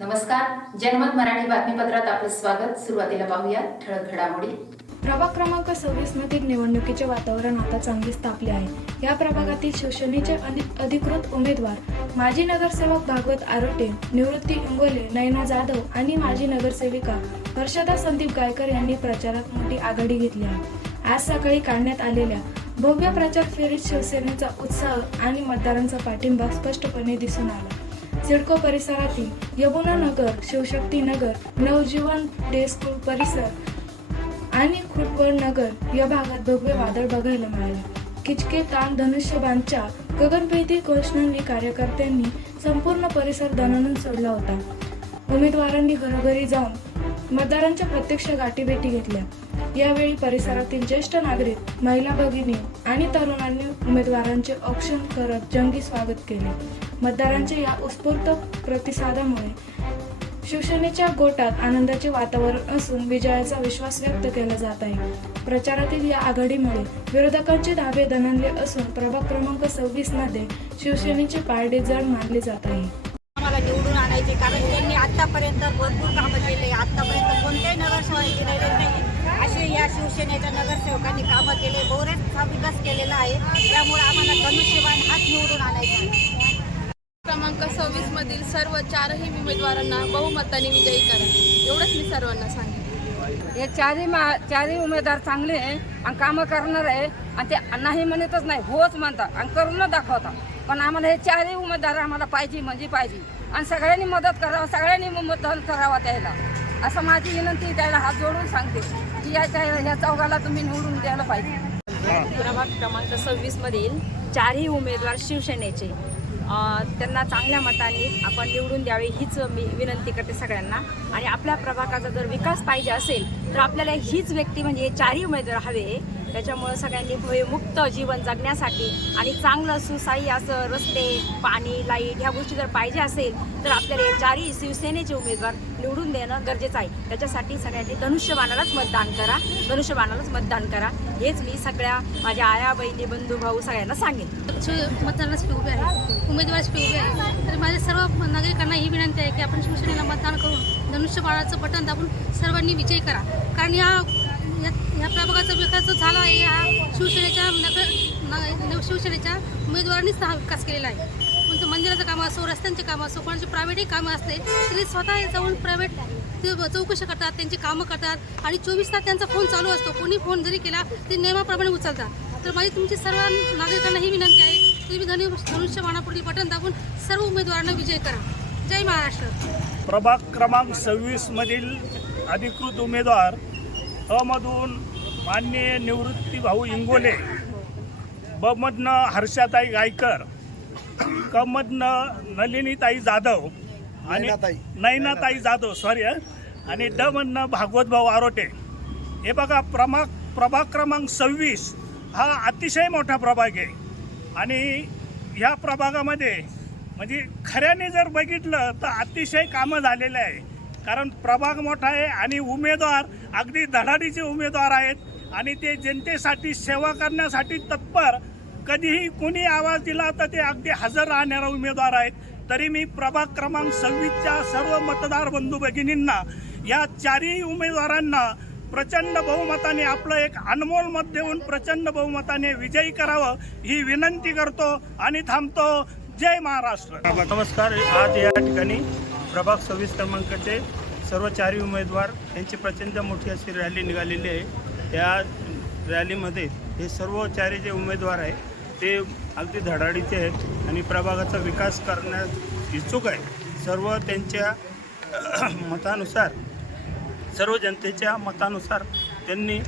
नमस्कार, जनमत मराठी बातमीपत्रात आपले स्वागत। सुरुवातीला पाहूया ठळक घडामोडी। प्रभाग क्रमांक 26 मधील निवडणुकीचे वातावरण आता चांगलेच तापले आहे। या प्रभागातील शिवसेनेचे अधिकृत उमेदवार माजी नगरसेवक भागवत आरोटे, निवृत्ती इंगोले, नयना जाधव आणि माजी नगरसेविका हर्षदा संदीप गायकर यांनी प्रचारात मोठी आघाडी घेतली आहे। आज सकाळी काढण्यात आलेल्या भव्य प्रचार फेरीत शिवसेनेचा उत्साह आणि मतदारांचा पाठिंबा स्पष्टपणे दिसून आला। सिडको परिसरातील यमुना नगर, शिवशक्ती नगर, नवजीवन डे स्कूल परिसर आणि खुटवड नगर या भागात भव्य वादळ बघायला मिळाले। किचके ताण धनुष्यबाणच्या गगनभेदी घोषणांनी कार्यकर्त्यांनी संपूर्ण परिसर दणाणून सोडला होता। उमेदवारांनी घरोघरी जाऊन मतदारांच्या प्रत्यक्ष गाठीभेटी घेतल्या। यावेळी परिसरातील ज्येष्ठ नागरिक, महिला भगिनी आणि तरुणांनी उमेदवारांचे औक्षण करत जंगी स्वागत केले। मतदारांच्या या उत्स्फूर्त प्रतिसादामुळे शिवसेनेच्या गोटात आनंदाचे वातावरण असून विजयाचा विश्वास व्यक्त केला जात आहे। प्रचारातील या आघाडीमुळे विरोधकांचे धाबे दणाणले असून प्रभाग क्रमांक 26 मध्ये शिवसेनेचे पारडे जड मानले जात आहे। आम्हाला निवडून आणायचे, कारण त्यांनी आतापर्यंत भरपूर कामं केले। आतापर्यंत कोणत्याही नगरसेवक केलेले नाही असे या शिवसेनेच्या नगरसेवकांनी कामं केले, बरेचसा विकास केलेला आहे। त्यामुळे आम्हाला धनुष्यबाण हाच निवडून आणायचा आहे। क्रमांक 26 मधील सर्व चारही उमेदवारांना बहुमताने विजयी करा, एवढंच मी सर्वांना सांगेन। हे चारही उमेदवार चांगले आहे आणि कामं करणार आहे आणि ते नाही म्हणतच नाही, होच म्हणतात आणि करून दाखवतात। पण आम्हाला हे चारही उमेदवार आम्हाला पाहिजे म्हणजे पाहिजे आणि सगळ्यांनी मदत करावं, सगळ्यांनी मतदान करावं त्याला, असं माझी विनंती त्याला हात जोडून सांगते की या चौघाला तुम्ही निवडून द्यायला पाहिजे। प्रभाग क्रमांक 26 मधील चारही उमेदवार शिवसेनेचे, त्यांना चांगल्या मतांनी आपण निवडून द्यावे हीच मी विनंती करते सगळ्यांना। आणि आपल्या प्रभागाचा जर विकास पाहिजे असेल तर आपल्याला हीच व्यक्ती म्हणजे हे चारही उमेदवार हवे। त्याच्यामुळे सगळ्यांनी भयमुक्त जीवन जगण्यासाठी आणि चांगलं सुसाई असं रस्ते, पाणी, लाईट ह्या गोष्टी जर पाहिजे असेल तर आपल्याला हे चारही शिवसेनेचे उमेदवार निवडून देणं गरजेचं आहे। त्याच्यासाठी सगळ्यांनी धनुष्यबाणालाच मतदान करा, धनुष्यबाणालाच मतदान करा, हेच मी सगळ्या माझ्या आया, बहिणी, बंधू, भाऊ सगळ्यांना सांगेन। मतदानासाठी उभे आहे, उमेदवारासाठी उभे आहे, तर माझ्या सर्व नागरिकांना ही विनंती आहे की आपण शिवसेनेला मतदान करून धनुष्यबाणाचं बटन दाबून सर्वांनी विजयी करा। कारण या प्रभागाचा विकास जो झाला आहे हा शिवसेनेच्या उमेदवारांनीच हा विकास केलेला आहे। पण तो मंदिराचं काम असो, रस्त्यांचे काम असो, कोणाची प्रायव्हेटही कामं असते तरी स्वतः जाऊन प्रायव्हेट ते चौकशी करतात, त्यांची कामं करतात आणि 24 तास त्यांचा फोन चालू असतो। कोणी फोन जरी केला ते नियमाप्रमाणे उचलतात। तर माझी तुमची सर्व नागरिकांना ही विनंती आहे की धनुष्यबाणापुढील बटन दाबून सर्व उमेदवारांना विजय करा। जय महाराष्ट्र। प्रभाग क्रमांक 26 मधील अधिकृत उमेदवार अ मधून माननीय निवृत्ती भाऊ इंगोले, ब मधनं हर्षाताई गायकर, क मधनं नलिनीताई जाधव आणि नयनाताई जाधव आणि ड मधनं भागवत भाऊ आरोटे। हे बघा, प्रभाग क्रमांक 26 हा अतिशय मोठा प्रभाग आहे आणि ह्या प्रभागामध्ये म्हणजे खऱ्याने जर बघितलं तर अतिशय कामं झालेले आहे। कारण प्रभाग मोठा आहे आणि उमेदवार अगदी धडाडीचे उमेदवार आहेत आणि ते जनतेसाठी सेवा करण्यासाठी तत्पर, कधीही कोणी आवाज दिला तर ते अगदी हजर राहणारे उमेदवार आहेत। तरी मी प्रभाग क्रमांक 26च्या सर्व मतदार बंधू भगिनींना, या चारही उमेदवारांना प्रचंड बहुमताने, आपलं एक अनमोल मत देऊन प्रचंड बहुमताने विजयी करावं ही विनंती करतो आणि थांबतो। जय महाराष्ट्र। नमस्कार। आज या ठिकाणी प्रभाग 26 क्रमांकाचे सर्व चारही उमेदवार यांची प्रचंड मोठी अशी रॅली निघालेली आहे। या रॅलीमध्ये हे सर्व चारही जे उमेदवार आहेत ते अगदी धडाडीचे आहेत आणि प्रभागाचा विकास करण्यास इच्छुक आहे। सर्व त्यांच्या मतानुसार, सर्व जनतेच्या मतानुसार त्यांनी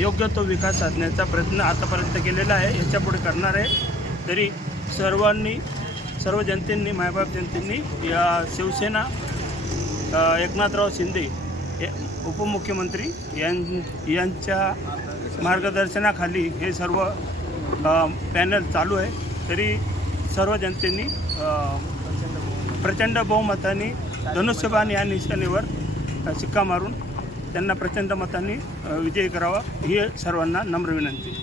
योग्य तो विकास साधण्याचा प्रयत्न आतापर्यंत केलेला आहे, याच्या पुढे करणार आहे। तरी सर्व जनतेंनी, मायबाप जनतेंनी या शिवसेना एकनाथराव शिंदे उपमुख्यमंत्री यांच्या मार्गदर्शनाखाली हे सर्व पॅनल चालू आहे। तरी सर्व जनतेंनी प्रचंड बहुमताने धनुष्यबाण या निशाणीवर शिक्का मारून त्यांना प्रचंड मतांनी विजयी करावा ही सर्वांना नम्र विनंती।